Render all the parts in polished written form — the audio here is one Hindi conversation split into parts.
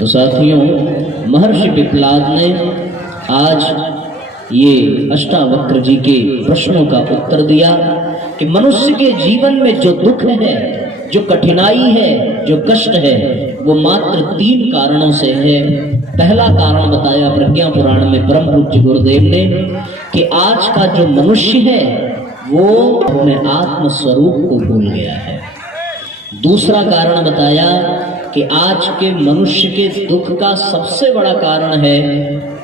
तो साथियों, महर्षि पिप्लाद ने आज ये अष्टावक्र जी के प्रश्नों का उत्तर दिया कि मनुष्य के जीवन में जो दुख है, जो कठिनाई है, जो कष्ट है, वो मात्र 3 कारणों से है। पहला कारण बताया प्रज्ञा पुराण में परम पूज्य गुरुदेव ने कि आज का जो मनुष्य है वो अपने आत्म स्वरूप को भूल गया है। दूसरा कारण बताया कि आज के मनुष्य के दुख का सबसे बड़ा कारण है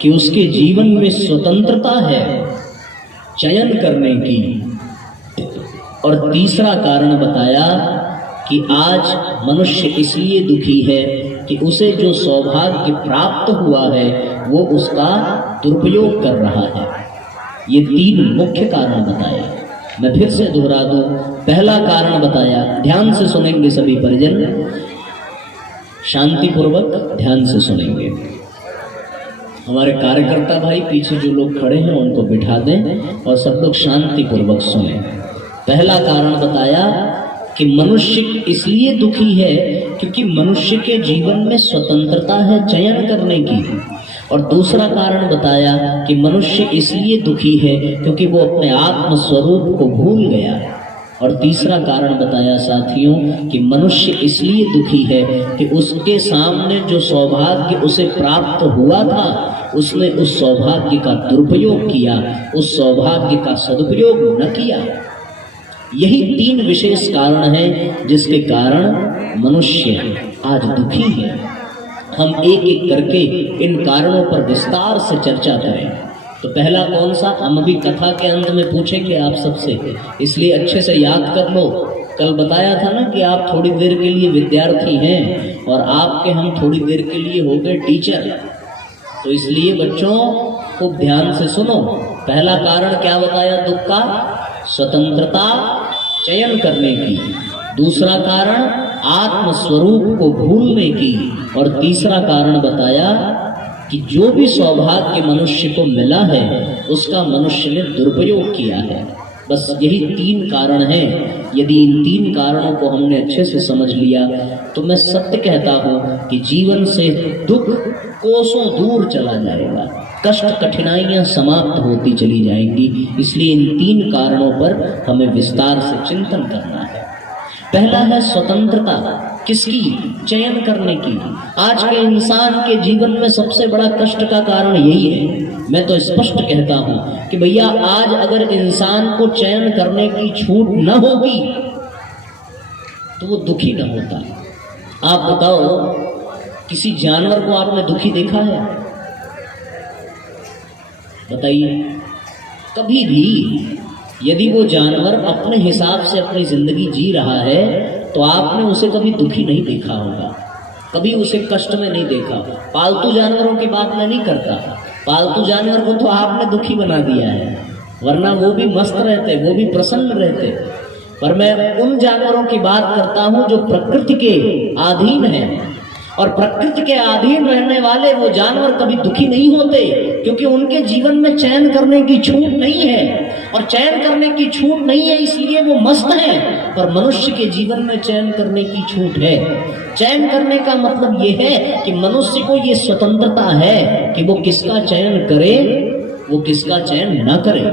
कि उसके जीवन में स्वतंत्रता है चयन करने की। और तीसरा कारण बताया कि आज मनुष्य इसलिए दुखी है कि उसे जो सौभाग्य प्राप्त हुआ है वो उसका दुरुपयोग कर रहा है। ये 3 मुख्य कारण बताए। मैं फिर से दोहरा दूं, पहला कारण बताया, ध्यान से सुनेंगे सभी परिजन, शांतिपूर्वक ध्यान से सुनेंगे। हमारे कार्यकर्ता भाई पीछे जो लोग खड़े हैं उनको बिठा दें और सब लोग शांतिपूर्वक सुने। पहला कारण बताया कि मनुष्य इसलिए दुखी है क्योंकि मनुष्य के जीवन में स्वतंत्रता है चयन करने की। और दूसरा कारण बताया कि मनुष्य इसलिए दुखी है क्योंकि वो अपने आत्म स्वरूप को भूल गया। और तीसरा कारण बताया साथियों कि मनुष्य इसलिए दुखी है कि उसके सामने जो सौभाग्य उसे प्राप्त हुआ था उसने उस सौभाग्य का दुरुपयोग किया, उस सौभाग्य का सदुपयोग न किया। यही 3 विशेष कारण हैं जिसके कारण मनुष्य आज दुखी है। हम एक एक करके इन कारणों पर विस्तार से चर्चा करें। तो पहला कौन सा, हम अभी कथा के अंत में पूछेंगे आप सबसे, इसलिए अच्छे से याद कर लो। कल बताया था ना कि आप थोड़ी देर के लिए विद्यार्थी हैं और आपके हम थोड़ी देर के लिए हो गए टीचर। तो इसलिए बच्चों खूब ध्यान से सुनो। पहला कारण क्या बताया दुख का, स्वतंत्रता चयन करने की। दूसरा कारण आत्म स्वरूप को भूलने की। और तीसरा कारण बताया कि जो भी सौभाग्य मनुष्य को मिला है उसका मनुष्य ने दुरुपयोग किया है। बस यही 3 कारण हैं। यदि इन 3 कारणों को हमने अच्छे से समझ लिया तो मैं सत्य कहता हूँ कि जीवन से दुख कोसों दूर चला जाएगा, कष्ट कठिनाइयां समाप्त होती चली जाएंगी। इसलिए इन 3 कारणों पर हमें विस्तार से चिंतन करना है। पहला है स्वतंत्रता, किसकी, चयन करने की। आज के इंसान के जीवन में सबसे बड़ा कष्ट का कारण यही है। मैं तो स्पष्ट कहता हूं कि भैया आज अगर इंसान को चयन करने की छूट न होगी तो वो दुखी न होता। आप बताओ, किसी जानवर को आपने दुखी देखा है? बताइए। कभी भी यदि वो जानवर अपने हिसाब से अपनी जिंदगी जी रहा है तो आपने उसे कभी दुखी नहीं देखा होगा, कभी उसे कष्ट में नहीं देखा। पालतू जानवरों की बात मैं नहीं करता, पालतू जानवर को तो आपने दुखी बना दिया है, वरना वो भी मस्त रहते, वो भी प्रसन्न रहते। पर मैं उन जानवरों की बात करता हूं जो प्रकृति के अधीन हैं। और प्रकृति के अधीन रहने वाले वो जानवर कभी दुखी नहीं होते क्योंकि उनके जीवन में चयन करने की छूट नहीं है। और चयन करने की छूट नहीं है इसलिए वो मस्त हैं। पर मनुष्य के जीवन में चयन करने की छूट है। चयन करने का मतलब ये है कि मनुष्य को ये स्वतंत्रता है कि वो किसका चयन करे, वो किसका चयन न करे।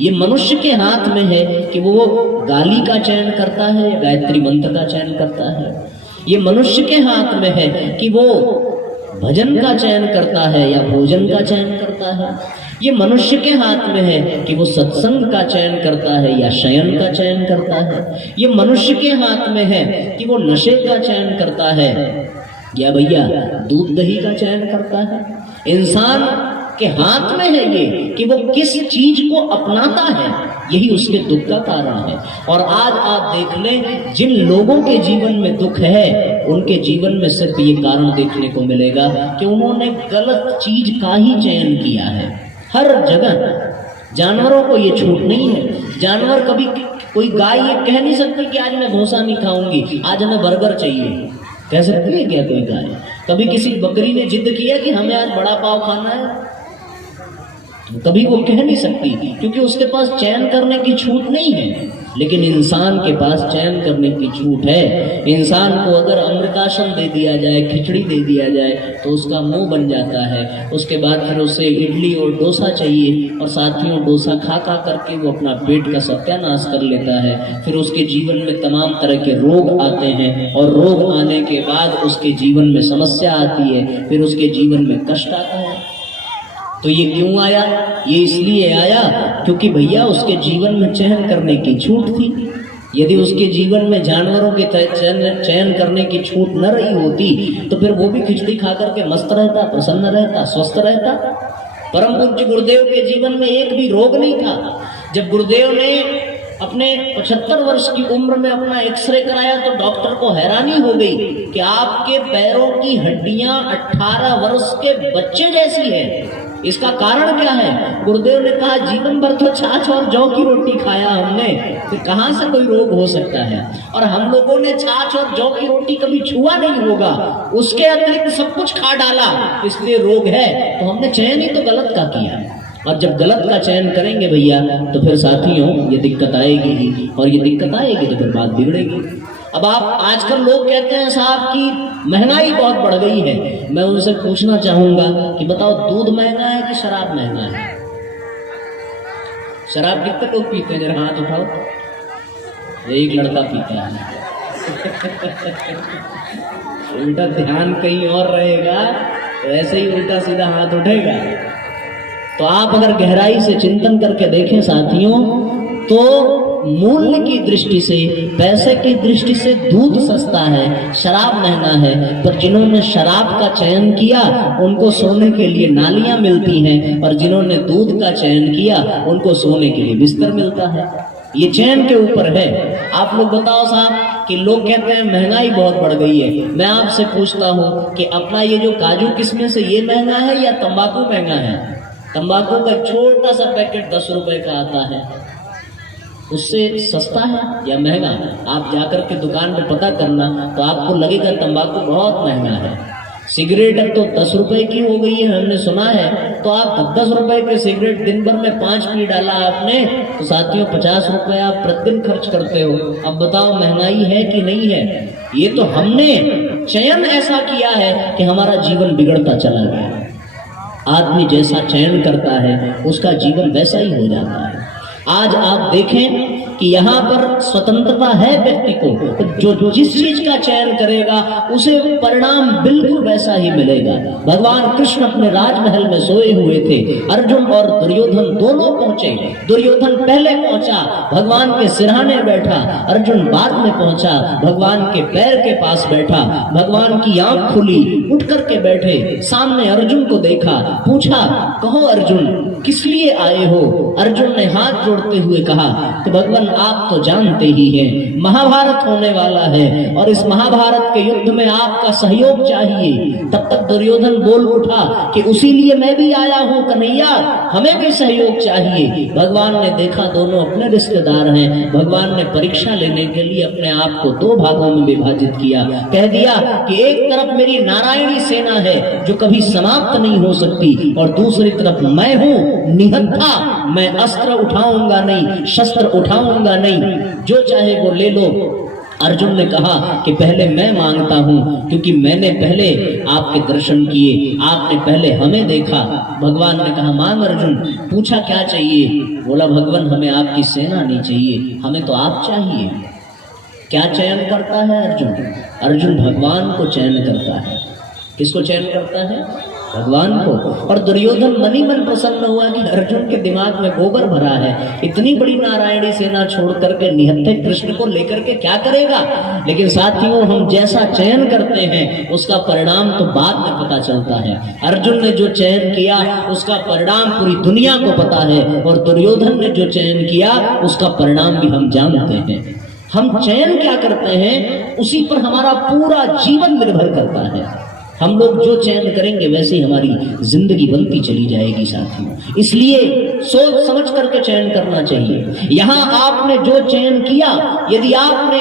ये मनुष्य के हाथ में है कि वो गाली का चयन करता है या गायत्री मंत्र का चयन करता है। ये मनुष्य के हाथ में है कि वो भजन का चयन करता है या भोजन का चयन करता है। ये मनुष्य के हाथ में है कि वो सत्संग का चयन करता है या शयन का चयन करता है। ये मनुष्य के हाथ में है कि वो नशे का चयन करता है या भैया दूध दही का चयन करता है। इंसान के हाथ में है ये कि वो किस चीज को अपनाता है, यही उसके दुख का कारण है। और आज आप देख लें, जिन लोगों के जीवन में दुख है उनके जीवन में सिर्फ ये कारण देखने को मिलेगा कि उन्होंने गलत चीज का ही चयन किया है। हर जगह जानवरों को ये छूट नहीं है। जानवर कभी, कोई गाय ये कह नहीं सकती कि आज मैं भूसा नहीं खाऊंगी, आज हमें बर्गर चाहिए। कह सकती है क्या कोई गाय? कभी किसी बकरी ने जिद किया कि हमें आज बड़ा पाव खाना है? कभी वो कह नहीं सकती क्योंकि उसके पास चयन करने की छूट नहीं है। लेकिन इंसान के पास चयन करने की छूट है। इंसान को अगर अमृतासन दे दिया जाए, खिचड़ी दे दिया जाए, तो उसका मुंह बन जाता है। उसके बाद फिर उसे इडली और डोसा चाहिए, और साथियों डोसा खा खा करके वो अपना पेट का सत्यानाश कर लेता है। फिर उसके जीवन में तमाम तरह के रोग आते हैं, और रोग आने के बाद उसके जीवन में समस्या आती है, फिर उसके जीवन में कष्ट आता है। तो ये क्यों आया? ये इसलिए आया क्योंकि भैया उसके जीवन में चयन करने की छूट थी। यदि उसके जीवन में जानवरों के चयन करने की छूट न रही होती तो फिर वो भी खिचड़ी खा करके मस्त रहता, प्रसन्न रहता, स्वस्थ रहता। परम पूज्य गुरुदेव के जीवन में एक भी रोग नहीं था। जब गुरुदेव ने अपने 75 वर्ष की उम्र में अपना एक्सरे कराया तो डॉक्टर को हैरानी हो गई कि आपके पैरों की हड्डियां 18 वर्ष के बच्चे जैसी है। इसका कारण क्या है? गुरुदेव ने कहा जीवन भर तो छाछ और जौ की रोटी खाया हमने, फिर कहां से कोई रोग हो सकता है? और हम लोगों ने छाछ और जौ की रोटी कभी छुआ नहीं होगा, उसके अतिरिक्त सब कुछ खा डाला, इसलिए रोग है। तो हमने चयन ही तो गलत का किया। और जब गलत का चयन करेंगे भैया तो फिर साथियों ये दिक्कत आएगी ही, और ये दिक्कत आएगी तो फिर बात बिगड़ेगी। अब आप आजकल लोग कहते हैं साहब की महंगाई बहुत बढ़ गई है। मैं उनसे पूछना चाहूंगा कि बताओ दूध महंगा है कि शराब महंगा है? शराब कितने लोग पीते हैं? जरा हाथ उठाओ। एक लड़का पीता है। उल्टा ध्यान कहीं और रहेगा तो ऐसे ही उल्टा सीधा हाथ उठेगा। तो आप अगर गहराई से चिंतन करके देखें साथियों, तो मूल्य की दृष्टि से, पैसे की दृष्टि से दूध सस्ता है, शराब महंगा है। पर जिन्होंने शराब का चयन किया उनको सोने के लिए नालियां मिलती हैं, और जिन्होंने दूध का चयन किया उनको सोने के लिए बिस्तर मिलता है। ये चयन के ऊपर है। आप लोग बताओ साहब कि लोग कहते हैं महंगाई बहुत बढ़ गई है। मैं आपसे पूछता हूँ कि अपना ये जो काजू किशमिश है ये महंगा है या तंबाकू महंगा है? तंबाकू का छोटा सा पैकेट 10 रुपए का आता है, उससे सस्ता है या महंगा? आप जाकर के दुकान पे पता करना तो आपको लगेगा तंबाकू बहुत महंगा है। सिगरेट अब तो 10 रुपए की हो गई है, हमने सुना है। तो आप 10 रुपए के सिगरेट दिन भर में 5 पी डाला आपने, तो साथियों 50 रुपए आप प्रतिदिन खर्च करते हो। अब बताओ महंगाई है कि नहीं है? ये तो हमने चयन ऐसा किया है कि हमारा जीवन बिगड़ता चला गया। आदमी जैसा चयन करता है उसका जीवन वैसा ही हो जाता है। आज आप देखें कि यहाँ पर स्वतंत्रता है व्यक्ति को, जो जिस चीज का चयन करेगा उसे परिणाम बिल्कुल वैसा ही मिलेगा। भगवान कृष्ण अपने राजमहल में सोए हुए थे, अर्जुन और दुर्योधन दोनों पहुंचे। दुर्योधन पहले पहुंचा, भगवान के सिरहाने बैठा, अर्जुन बाद में पहुंचा, भगवान के पैर के पास बैठा। भगवान की आंख खुली, उठ करके बैठे, सामने अर्जुन को देखा, पूछा कहो अर्जुन किस लिए आए हो? अर्जुन ने हाथ जोड़ते हुए कहा कि भगवान आप तो जानते ही हैं महाभारत होने वाला है, और इस महाभारत के युद्ध में आपका सहयोग चाहिए। तब तक दुर्योधन बोल उठा कि उसी लिए मैं भी आया हूँ कन्हैया, हमें भी सहयोग चाहिए। भगवान ने देखा दोनों अपने रिश्तेदार हैं, भगवान ने परीक्षा लेने के लिए अपने आप को 2 भागों में विभाजित किया। कह दिया कि एक तरफ मेरी नारायणी सेना है जो कभी समाप्त नहीं हो सकती, और दूसरी तरफ मैं हूँ निहत्था, मैं अस्त्र उठाऊंगा नहीं, शस्त्र उठाऊंगा नहीं, जो चाहे वो ले लो। अर्जुन ने कहा कि पहले मैं मांगता हूं, क्योंकि मैंने पहले आपके दर्शन किए, आपने पहले हमें देखा। भगवान ने कहा मांग अर्जुन। पूछा क्या चाहिए? बोला भगवान हमें आपकी सेना नहीं चाहिए, हमें तो आप चाहिए। क्या चयन करता है अर्जुन? अर्जुन भगवान को चयन करता है। किसको चयन करता है? भगवान को। और दुर्योधन मन ही मन प्रसन्न हुआ कि अर्जुन के दिमाग में गोबर भरा है, इतनी बड़ी नारायणी सेना छोड़ करके निहत्थे कृष्ण को लेकर के क्या करेगा। लेकिन साथियों हम जैसा चयन करते हैं उसका परिणाम तो बाद में पता चलता है। अर्जुन ने जो चयन किया उसका परिणाम पूरी दुनिया को पता है, और दुर्योधन ने जो चयन किया उसका परिणाम भी हम जानते हैं। हम चयन क्या करते हैं उसी पर हमारा पूरा जीवन निर्भर करता है। हम लोग जो चयन करेंगे वैसे ही हमारी जिंदगी बनती चली जाएगी साथियों। इसलिए सोच समझ करके चयन करना चाहिए। यहाँ आपने जो चयन किया, यदि आपने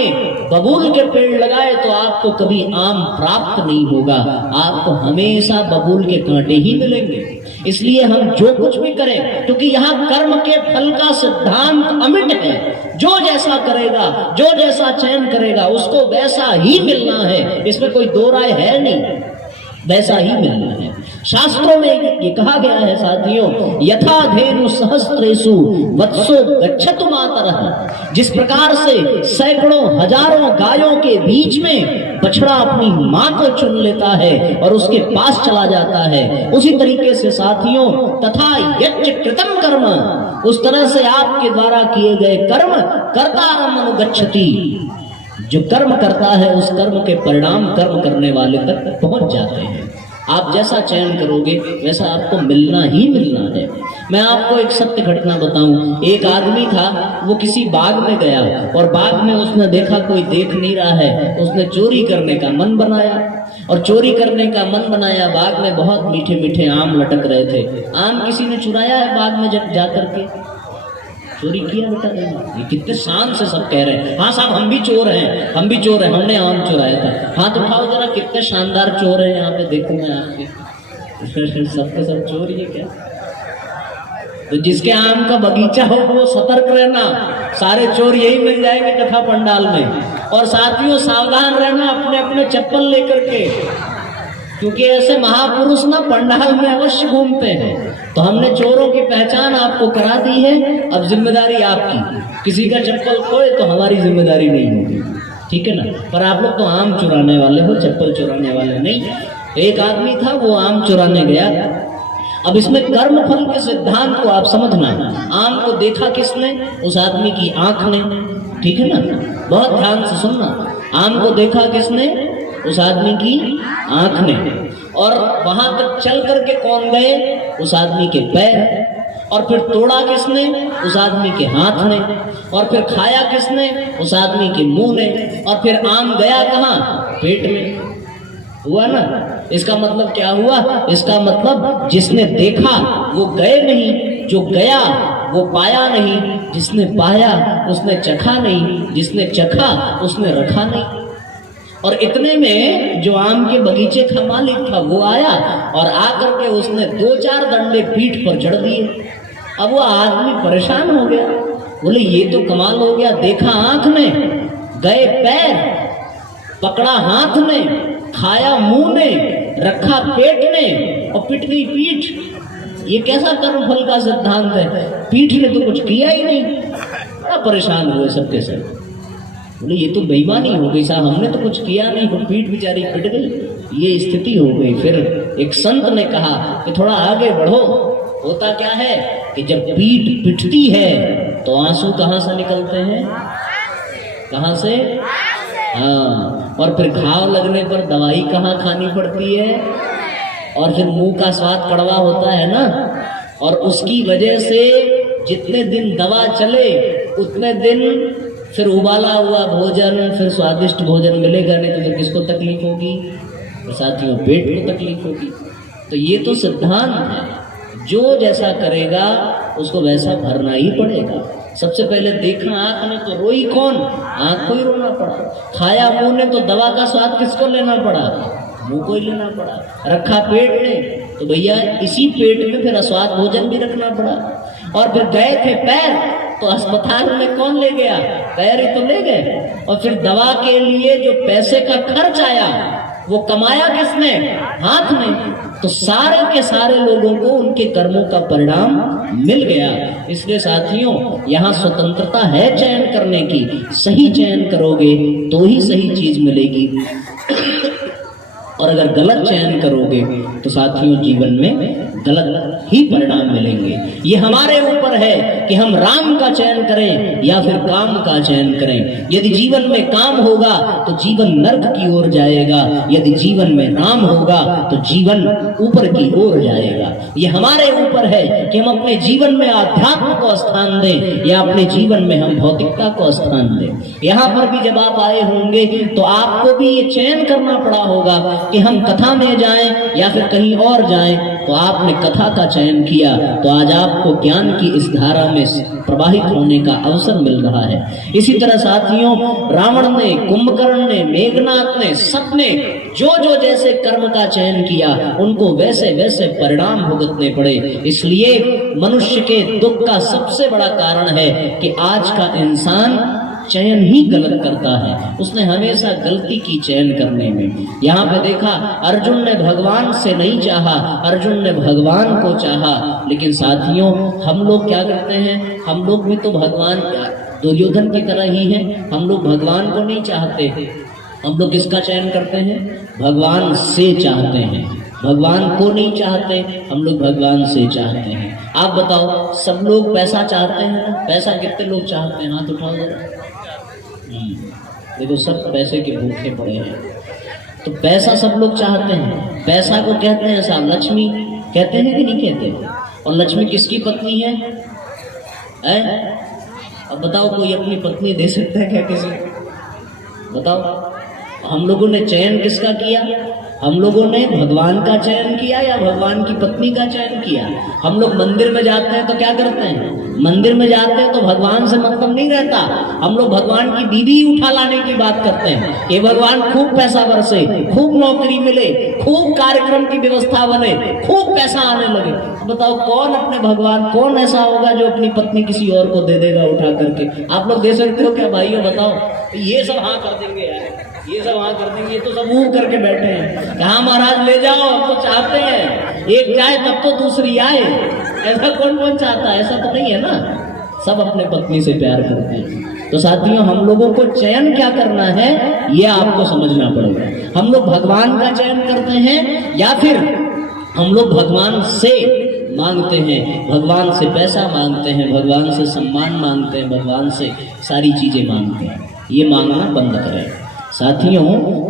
बबूल के पेड़ लगाए तो आपको कभी आम प्राप्त नहीं होगा, आपको हमेशा बबूल के कांटे ही मिलेंगे। इसलिए हम जो कुछ भी करें, क्योंकि यहाँ कर्म के फल का सिद्धांत अमिट है, जो जैसा करेगा, जो जैसा चयन करेगा उसको वैसा ही मिलना है, इसमें कोई दो राय है नहीं, वैसा ही मिलना है। शास्त्रों में ये कहा गया है साथियों, यथा धेनु सहस्त्रेषु वत्सो गच्छतु मातरः। जिस प्रकार से सैकड़ों हजारों गायों के बीच में बछड़ा अपनी माँ को चुन लेता है और उसके पास चला जाता है, उसी तरीके से साथियों तथा यज्ञ कृतम कर्म, उस तरह से आपके द्वारा किए गए कर्म कर्तारम अनुगच्छति। जो कर्म करता है उस कर्म के परिणाम कर्म करने वाले तक पहुंच जाते हैं। आप जैसा चयन करोगे वैसा आपको मिलना ही मिलना है। मैं आपको एक सत्य घटना बताऊं। एक आदमी था, वो किसी बाग में गया और बाग में उसने देखा कोई देख नहीं रहा है, उसने चोरी करने का मन बनाया और चोरी करने का मन बनाया। बाग में बहुत मीठे मीठे आम लटक रहे थे। आम किसी ने चुराया है बाग में जा करके? चोरी किया बेटा नहीं। ये कितने शान से सब कह रहे हैं, हाँ साहब हम भी चोर हैं, हम भी चोर हैं, हमने आम चुराया था। हाथ उठाओ जरा, कितने शानदार चोर हैं यहाँ पे, देखो मैं आपके सबके सब चोर ही है क्या? तो जिसके आम का बगीचा हो वो सतर्क रहना, सारे चोर यही मिल जाएंगे कथा पंडाल में। और साथियों सावधान रहना अपने अपने चप्पल लेकर के, क्योंकि ऐसे महापुरुष ना पंडाल में अवश्य घूमते हैं। तो हमने चोरों की पहचान आपको करा दी है, अब जिम्मेदारी आपकी। किसी का चप्पल खोए तो हमारी जिम्मेदारी नहीं होगी, ठीक है ना? पर आप लोग तो आम चुराने वाले हो, चप्पल चुराने वाले नहीं। एक आदमी था, वो आम चुराने गया। अब इसमें कर्म फल के सिद्धांत को आप समझना। आम को देखा किसने? उस आदमी की आंख ने, ठीक है ना? बहुत ध्यान से सुनना। आम को देखा किसने? उस आदमी की आंख ने। और वहां तक चल करके कौन गए? उस आदमी के पैर। और फिर तोड़ा किसने? उस आदमी के हाथ ने। और फिर खाया किसने? उस आदमी के मुंह ने। और फिर आम गया कहाँ? पेट में। हुआ ना? इसका मतलब क्या हुआ? इसका मतलब जिसने देखा वो गए नहीं, जो गया वो पाया नहीं, जिसने पाया उसने चखा नहीं, जिसने चखा उसने रखा नहीं। और इतने में जो आम के बगीचे का मालिक था वो आया और आकर के उसने 2-4 डंडे पीठ पर जड़ दिए। अब वो आदमी परेशान हो गया, बोले ये तो कमाल हो गया, देखा आंख ने, गए पैर, पकड़ा हाथ ने, खाया मुंह ने, रखा पेट ने और पिट गई पीठ। ये कैसा कर्म फल का सिद्धांत है? पीठ ने तो कुछ किया ही नहीं। बड़ा परेशान हुए सबके सब। बोले ये तो बेईमानी हो गई साहब, हमने तो कुछ किया नहीं, वो पीठ बेचारी पिट गई, ये स्थिति हो गई। फिर एक संत ने कहा कि थोड़ा आगे बढ़ो। होता क्या है कि जब पीठ पिटती है तो आंसू कहाँ से निकलते हैं? कहाँ से? हाँ। और फिर घाव लगने पर दवाई कहाँ खानी पड़ती है? और फिर मुंह का स्वाद कड़वा होता है ना। और उसकी वजह से जितने दिन दवा चले उतने दिन फिर उबाला हुआ भोजन, फिर स्वादिष्ट भोजन मिलेगा नहीं तो फिर किसको तकलीफ होगी? तो साथियों पेट को तकलीफ होगी। तो ये तो सिद्धांत है, जो जैसा करेगा उसको वैसा भरना ही पड़ेगा। सबसे पहले देखा आंख ने तो रोई कौन? आंख को ही रोना पड़ा। खाया मुंह ने तो दवा का स्वाद किसको लेना पड़ा? मुंह को ही लेना पड़ा। रखा पेट ने तो भैया इसी पेट में फिर अस्वाद भोजन भी रखना पड़ा। और फिर गए थे पैर, तो अस्पताल में कौन ले गया? पैर ही तो ले गए। और फिर दवा के लिए जो पैसे का खर्च आया वो कमाया किसने? हाथ ने। तो सारे के सारे लोगों को उनके कर्मों का परिणाम मिल गया। इसलिए साथियों यहाँ स्वतंत्रता है चयन करने की। सही चयन करोगे तो ही सही चीज मिलेगी और अगर गलत चयन करोगे तो साथियों जीवन में गलत ही परिणाम मिलेंगे। ये हमारे ऊपर है कि हम राम का चयन करें या फिर काम का चयन करें। यदि जीवन में काम होगा तो जीवन नर्क की ओर जाएगा, यदि जीवन में राम होगा तो जीवन ऊपर की ओर जाएगा। ये हमारे ऊपर है कि हम अपने जीवन में आध्यात्म को स्थान दें या अपने जीवन में हम भौतिकता को स्थान दें। यहाँ पर भी जब आप आए होंगे तो आपको भी ये चयन करना पड़ा होगा कि हम कथा में जाएं या फिर कहीं और जाएं, तो आपने कथा का चयन किया, तो आज आपको ज्ञान की इस धारा में प्रवाहित होने का अवसर मिल रहा है। इसी तरह साथियों, रावण ने, कुंभकर्ण ने, मेघनाथ ने, सबने जो जो जैसे कर्म का चयन किया उनको वैसे वैसे परिणाम भुगतने पड़े। इसलिए मनुष्य के दुख का सबसे बड़ा कारण है कि आज का इंसान चयन ही गलत करता है। उसने हमेशा गलती की चयन करने में। यहाँ पे देखा, अर्जुन ने भगवान से नहीं चाहा, अर्जुन ने भगवान को चाहा। लेकिन साथियों, हम लोग क्या करते हैं? हम लोग भी तो भगवान, दुर्योधन की तरह ही हैं। हम लोग भगवान को नहीं चाहते, हम लोग किसका चयन करते हैं? भगवान से चाहते हैं। भगवान को नहीं चाहते, हम लोग भगवान से चाहते हैं। आप बताओ, सब लोग पैसा चाहते हैं ना? पैसा कितने लोग चाहते हैं? हाथ उठाओ जरा। देखो, सब पैसे के भूखे पड़े हैं। तो पैसा सब लोग चाहते हैं। पैसा को कहते हैं साहब लक्ष्मी, कहते हैं कि नहीं कहते? और लक्ष्मी किसकी पत्नी है? अब बताओ, कोई अपनी पत्नी दे सकता है क्या किसी? बताओ, हम लोगों ने चयन किसका किया? हम लोगों ने भगवान का चयन किया या भगवान की पत्नी का चयन किया? हम लोग मंदिर में जाते हैं तो क्या करते हैं? मंदिर में जाते हैं तो भगवान से मतलब नहीं रहता, हम लोग भगवान की बीवी उठा लाने की बात करते हैं कि भगवान खूब पैसा बरसे, खूब नौकरी मिले, खूब कार्यक्रम की व्यवस्था बने, खूब पैसा आने लगे। तो बताओ, कौन अपने भगवान, कौन ऐसा होगा जो अपनी पत्नी किसी और को दे देगा उठा करके? आप लोग दे सकते हो क्या भाइयों? बताओ। ये सब हाँ कर देंगे यार, ये सब हाँ कर देंगे, ये तो सब मुंह करके बैठे हैं। कहा महाराज ले जाओ, हम तो चाहते हैं एक जाए तब तो दूसरी आए। ऐसा कौन कौन चाहता है? ऐसा तो नहीं है ना, सब अपने पत्नी से प्यार करते हैं। तो साथियों, हम लोगों को चयन क्या करना है ये आपको समझना पड़ेगा। हम लोग भगवान का चयन करते हैं या फिर हम लोग भगवान से मांगते हैं, भगवान से पैसा मांगते हैं, भगवान से सम्मान मांगते हैं, भगवान से सारी चीजें मांगते हैं। ये मांगना बंद करें। साथियों,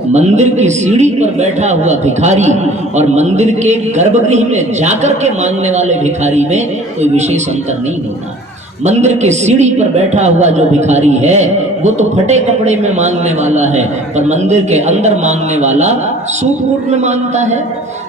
मंदिर की सीढ़ी पर बैठा हुआ भिखारी और मंदिर के गर्भगृह में जाकर के मांगने वाले भिखारी में कोई विशेष अंतर नहीं होगा। मंदिर की सीढ़ी पर बैठा हुआ जो भिखारी है वो तो फटे कपड़े में मांगने वाला है, पर मंदिर के अंदर मांगने वाला सूट बूट में मांगता है।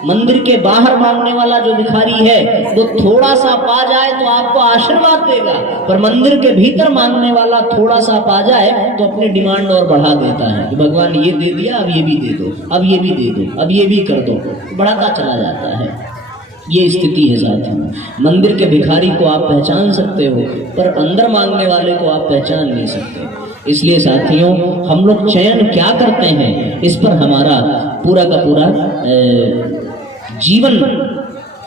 मंदिर के बाहर मांगने वाला जो भिखारी है वो थोड़ा सा पा जाए तो आपको आशीर्वाद देगा, पर मंदिर के भीतर मांगने वाला थोड़ा सा पा जाए तो अपनी डिमांड और बढ़ा देता है कि भगवान ये दे दिया, अब ये भी दे दो, अब ये भी दे दो, अब ये भी कर दो, बढ़ाता चला जाता है। ये स्थिति है साथियों। मंदिर के भिखारी को आप पहचान सकते हो, पर अंदर मांगने वाले को आप पहचान नहीं सकते। इसलिए साथियों, हम लोग चयन क्या करते हैं इस पर हमारा पूरा का पूरा जीवन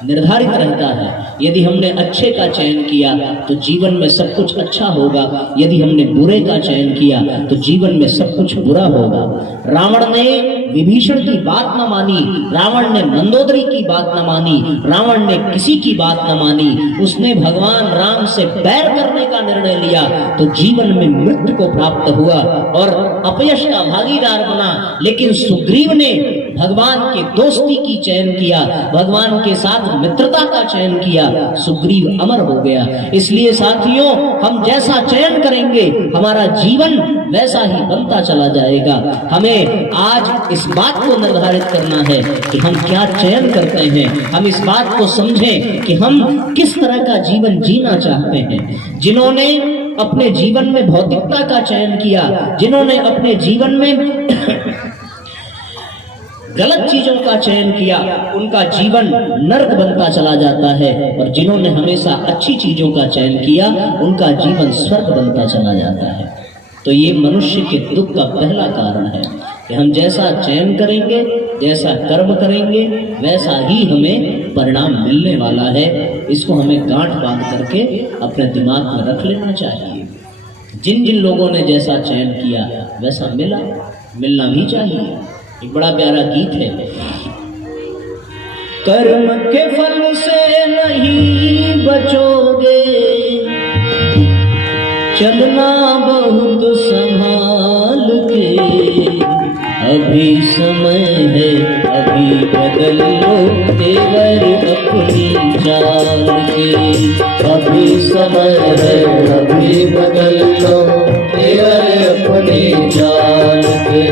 निर्धारित रहता है। यदि हमने अच्छे का चयन किया तो जीवन में सब कुछ अच्छा होगा, यदि हमने बुरे का चयन किया तो जीवन में सब कुछ बुरा होगा। रावण ने विभीषण की बात न मानी, रावण ने मंदोदरी की बात न मानी, रावण ने किसी की बात न मानी, उसने भगवान राम से बैर करने का निर्णय लिया तो जीवन में मृत्यु को प्राप्त हुआ और अपयश का भागीदार बना। लेकिन सुग्रीव ने भगवान के दोस्ती की चयन किया, भगवान के साथ मित्रता का चयन किया, सुग्रीव अमर हो गया। इसलिए साथियों, हम जैसा चयन करेंगे हमारा जीवन वैसा ही बनता चला जाएगा। हमें आज इस बात को निर्धारित करना है कि हम क्या चयन करते हैं, हम इस बात को समझें कि हम किस तरह का जीवन जीना चाहते हैं। जिन्होंने अपने जीवन में भौतिकता का चयन किया, जिन्होंने अपने जीवन में गलत चीजों का चयन किया, उनका जीवन नरक बनता चला जाता है, और जिन्होंने हमेशा अच्छी चीजों का चयन किया उनका जीवन स्वर्ग बनता चला जाता है। तो ये मनुष्य के दुख का पहला कारण है कि हम जैसा चयन करेंगे, जैसा कर्म करेंगे, वैसा ही हमें परिणाम मिलने वाला है। इसको हमें गांठ बांध करके अपने दिमाग में रख लेना चाहिए। जिन जिन लोगों ने जैसा चयन किया वैसा मिलना भी चाहिए। एक बड़ा प्यारा गीत है, कर्म के फल से नहीं बचोगे, चलना बहुत संभाल के, अभी समय है अभी बदल लो तेवर अपनी चाल के, अभी समय है अभी बदल लो तेवर अपनी चाल के।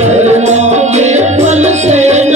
कर्मों के फल से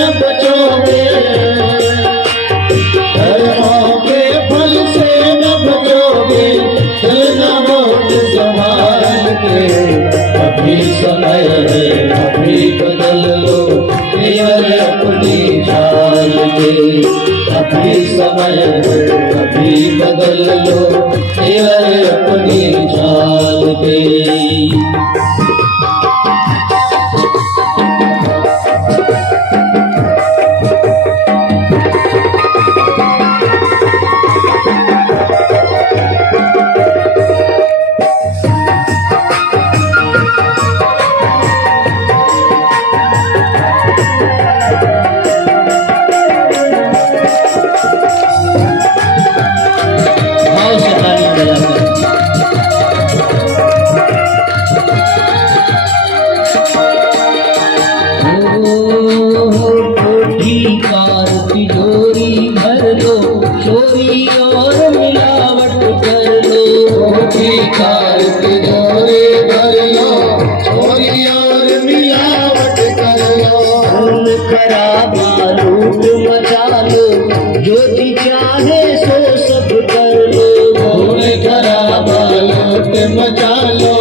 जो जी चाहे सो सब कर लो, धूल खराबा लूट मचा लो,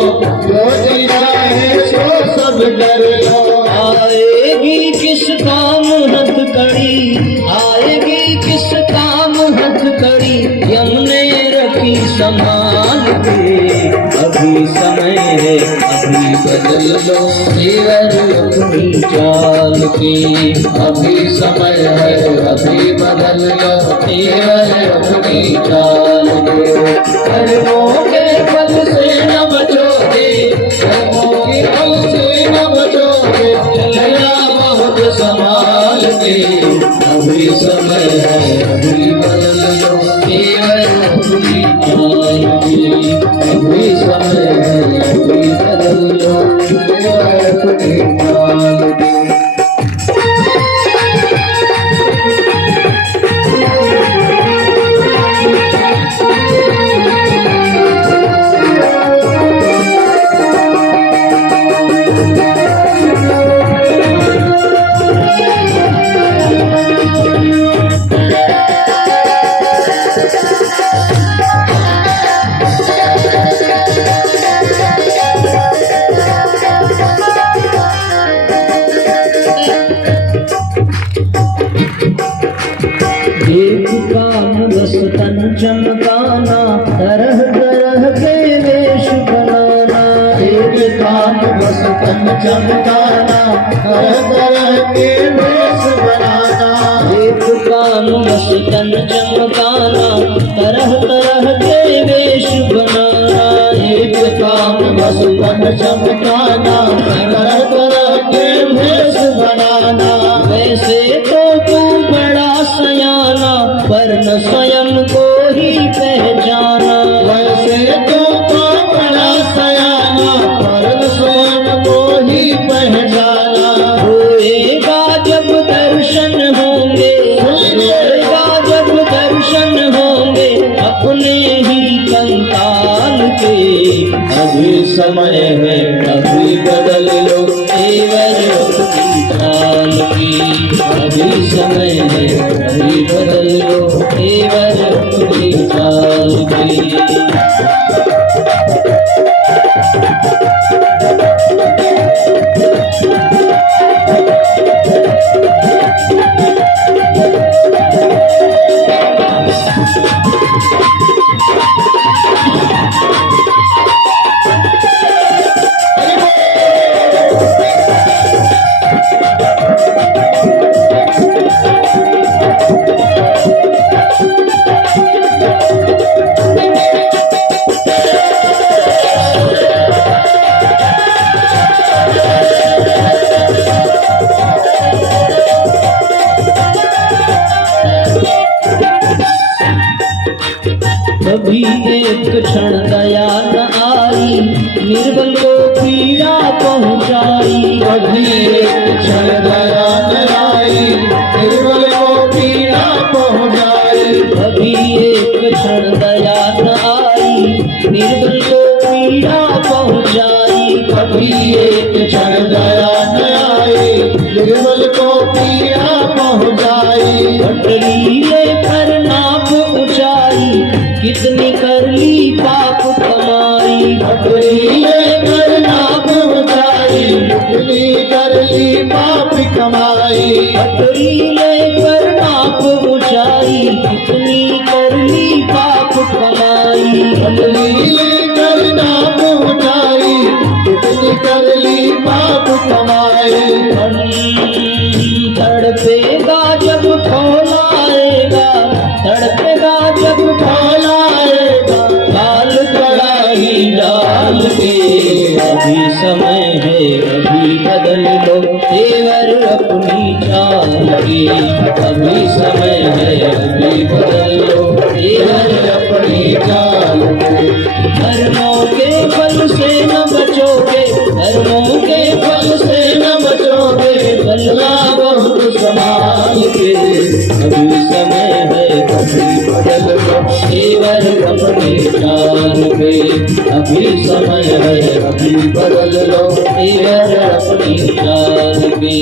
जो जी चाहे सो सब कर लो। आएगी किस काम हथकड़ी, आएगी किस काम हथकड़ी, यमने रखी संभाल के। अभी समय है अभी बदल लो, तेवर अपनी चाल के। अभी समय है अभी बदल लो, तेवर अपनी चाल के। कर्मों के फल से न बचोगे, कर्मों के फल से न बचोगे, चलना बहुत संभाल के। अभी समय है अभी बदल लो, तेवर अपनी चाल के। अभी समय है अभी बदल लो, तेवर अपनी चाल के। एक काम बस तन चमकाना, तरह तरह के वेश बनाना। एक काम बस तन चमकाना, तरह तरह के वेश बनाना। एक काम बस तन चमकाना, तरह तरह के वेश बनाना। एक काम बस तन चमकाना, तरह तरह के वेश बनाना। वैसे तो तू बड़ा सयाना, पर न स्वयं को ही पहचाना। वैसे तो बड़ा सयाना, पर स्वयं को ही पहचाना। होएगा जब दर्शन होंगे, होएगा जब दर्शन होंगे अपने ही कंकाल के। अभी समय है अभी बदल लो, तेवर अपनी चाल की। अभी समय है अभी बदल लो, तेवर अपनी चाल की। कभी एक क्षण दया न आई, निर्बल को पीड़ा पहुंचाई। कभी एक क्षण दया न आई, निर्बल को पीड़ा पहुंचाई। कभी एक क्षण दया न आई, निर्बल को पीड़ा पहुंचाई। कभी एक क्षण दया न आई, निर्बल को पीड़ा पहुंचाई। भटली लेकर नाप ऊंचाई, कितनी कर ली पाप कमाई। भटली लेकर नाप ऊंचाई, कितनी कर ली पाप कमाई। भटली लेकर नाप ऊंचाई, कितनी कर ली पाप कमाई। भटली लेकर नाप ऊंचाई, कितनी कर ली पाप कमाई। तड़पेगा जब खोलाएगा, तड़पेगा जब खोलाएगा, काल कड़ाही डाल के। अभी समय है अभी बदल लो, तेवर अपनी चाल की। अभी समय है अभी बदल लो, तेवर अपनी चाल की। धर्मों के फल से न बचोगे, धर्मों के फल से न बचोगे, बल्ला बहुत संभाल के। अभी समय है अभी बदल लो, तेवर अपनी चाल पे। अभी समय है अभी बदल लो, तेवर अपनी चाल पे।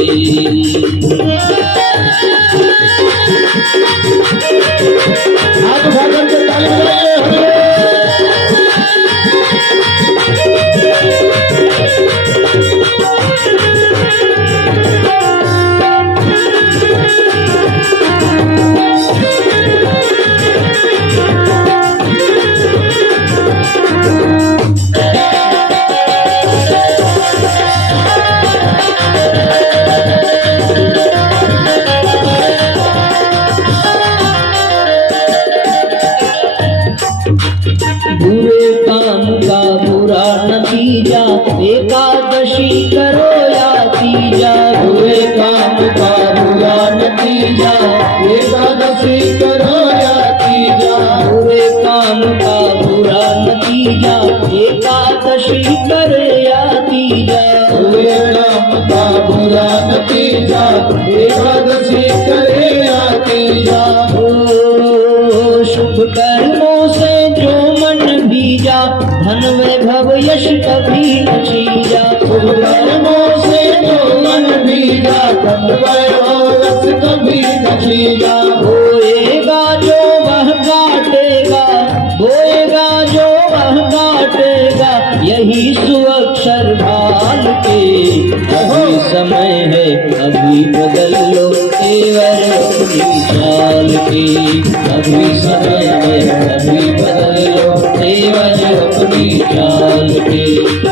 एकादशी करो या तीजा, बुरे काम का बुरा नतीजा, एकादशी करो या तीजा, बुरे काम का बुरा नतीजा, एकादशी करे या तीजा। बुरे काम का बुरा नतीजा, एकादशी करे या तीजा। ओ शुभ कर्मों से जो मन भीजा, धन वैभव यश कभी न छीजा। शुभ कर्मों से जो मन भीजा, धन वैभव यश कभी न छीजा। बोएगा जो वह काटेगा, बोएगा जो वह काटेगा, यही सुअक्षर भाल के। अभी समय है अभी बदल लो तेवर अपनी चाल के। अभी समय है अभी बदल लो तेवर अपनी चाल के।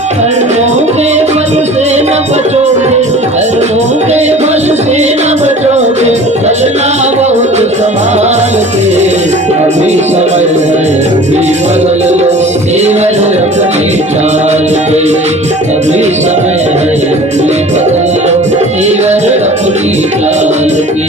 कर्मों के फल से न बचोगे, कर्मों के फल से न बचोगे, चलना बहुत संभाल के। अभी समय है अभी बदल लो तेवर अपनी चाल के। अभी समय है अभी बदल लो तेवर अपनी चाल की।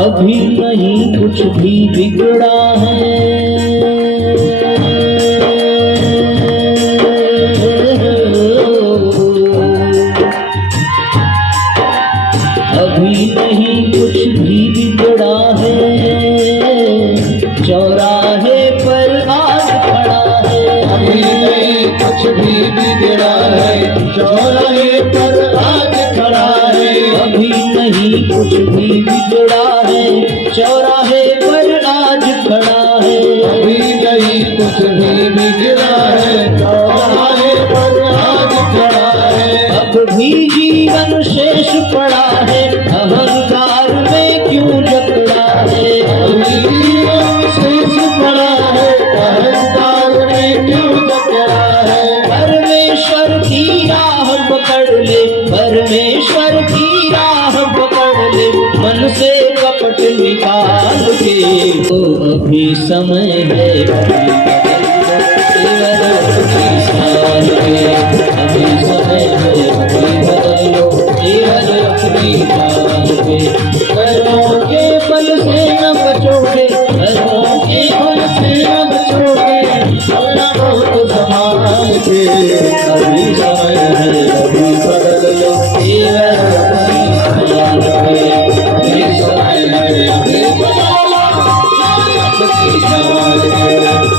अभी नहीं कुछ भी बिगड़ा है, अभी नहीं कुछ भी बिगड़ा है, चौराहे पर आज खड़ा है। अभी नहीं कुछ भी बिगड़ा है, चौराहे पर आज खड़ा है। अभी नहीं कुछ भी बिगड़ा है, चौराहे पर आज खड़ा है। अभी नहीं कुछ भी बिगड़ा है, चौराहे पर आज खड़ा है। अब भी जीवन शेष पड़ा है, अहंकार में क्यों जकड़ा है। अभी जीवन शेष पड़ा है, अहंकार में क्यों जकड़ा है। परमेश्वर की राह पकड़ ले, परमेश्वर की राह पकड़ ले, मन से कपट निकाल के। तो अभी समय है अभी बदल लो तेवर अपनी चाल के। अभी समय है अभी बदल लो तेवर अपनी चाल के। कर्मों के फल से न बचोगे, कर्मों के फल से न बचोगे, चलना बहुत संभाल के। अभी समय है अभी बदल लो तेवर अपनी चाल के। अभी समय है अभी बदल लो अपनी चाल के।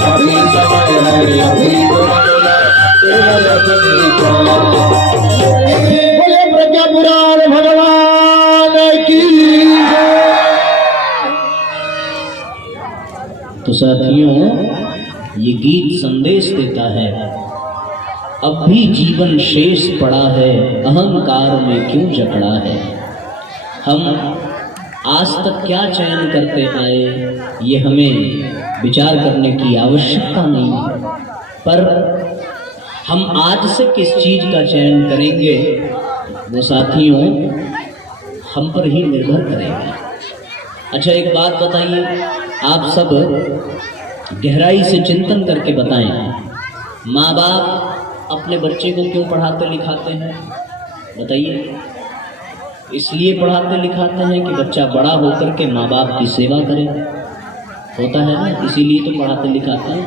अभी समय है अभी बदल लो तेवर अपनी चाल के। बोले प्रज्ञा पुराण भगवान की जय। तो साथियों, ये गीत संदेश देता है, अब भी जीवन शेष पड़ा है, अहंकार में क्यों जकड़ा है। हम आज तक क्या चयन करते आए, ये हमें विचार करने की आवश्यकता नहीं है, पर हम आज से किस चीज का चयन करेंगे वो साथियों हम पर ही निर्भर करेगा। अच्छा, एक बात बताइए, आप सब गहराई से चिंतन करके बताएं, माँ बाप अपने बच्चे को क्यों पढ़ाते लिखाते हैं? बताइए। इसलिए पढ़ाते लिखाते हैं कि बच्चा बड़ा होकर के माँ बाप की सेवा करे, होता है ना, इसीलिए तो पढ़ाते लिखाते हैं।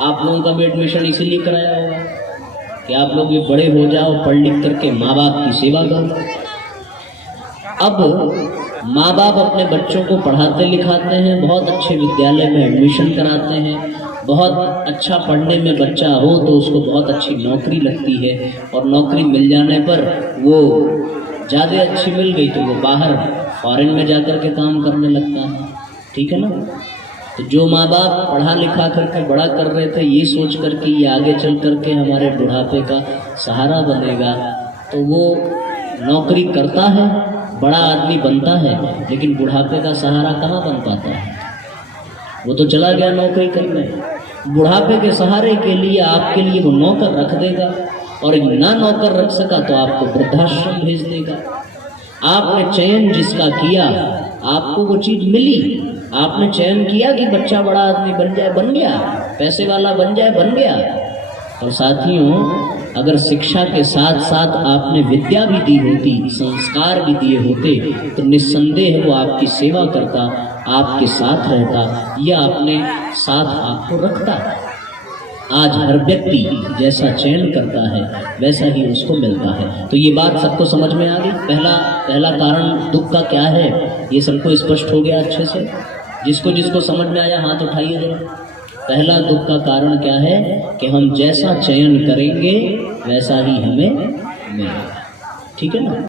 आप लोगों का भी एडमिशन इसीलिए कराया होगा कि आप लोग भी बड़े हो जाओ, पढ़ लिख करके माँ बाप की सेवा करो। अब माँ बाप अपने बच्चों को पढ़ाते लिखाते हैं, बहुत अच्छे विद्यालय में एडमिशन कराते हैं, बहुत अच्छा पढ़ने में बच्चा हो तो उसको बहुत अच्छी नौकरी लगती है, और नौकरी मिल जाने पर वो ज़्यादा अच्छी मिल गई तो वो बाहर फॉरेन में जाकर के काम करने लगता है, ठीक है ना। तो जो माँ बाप पढ़ा लिखा करके बड़ा कर रहे थे ये सोच कर कि ये आगे चल करके हमारे बुढ़ापे का सहारा बनेगा, तो वो नौकरी करता है, बड़ा आदमी बनता है, लेकिन बुढ़ापे का सहारा कहाँ बन पाता है, वो तो चला गया नौकरी करने। बुढ़ापे के सहारे के लिए आपके लिए वो नौकर रख देगा, और ना नौकर रख सका तो आपको वृद्धाश्रम भेज देगा। आपने चयन जिसका किया आपको वो चीज मिली, आपने चयन किया कि बच्चा बड़ा आदमी बन जाए, बन गया, पैसे वाला बन जाए, बन गया। और साथियों, अगर शिक्षा के साथ साथ आपने विद्या भी दी होती, संस्कार भी दिए होते, तो निस्संदेह वो आपकी सेवा करता, आपके साथ रहता, या अपने साथ आपको रखता। आज हर व्यक्ति जैसा चयन करता है वैसा ही उसको मिलता है। तो ये बात सबको समझ में आ गई। पहला कारण दुख का क्या है ये सबको स्पष्ट हो गया अच्छे से। जिसको जिसको समझ में आया हाथ उठाइए जरा। पहला दुख का कारण क्या है कि हम जैसा चयन करेंगे वैसा ही हमें मिलेगा, ठीक है ना।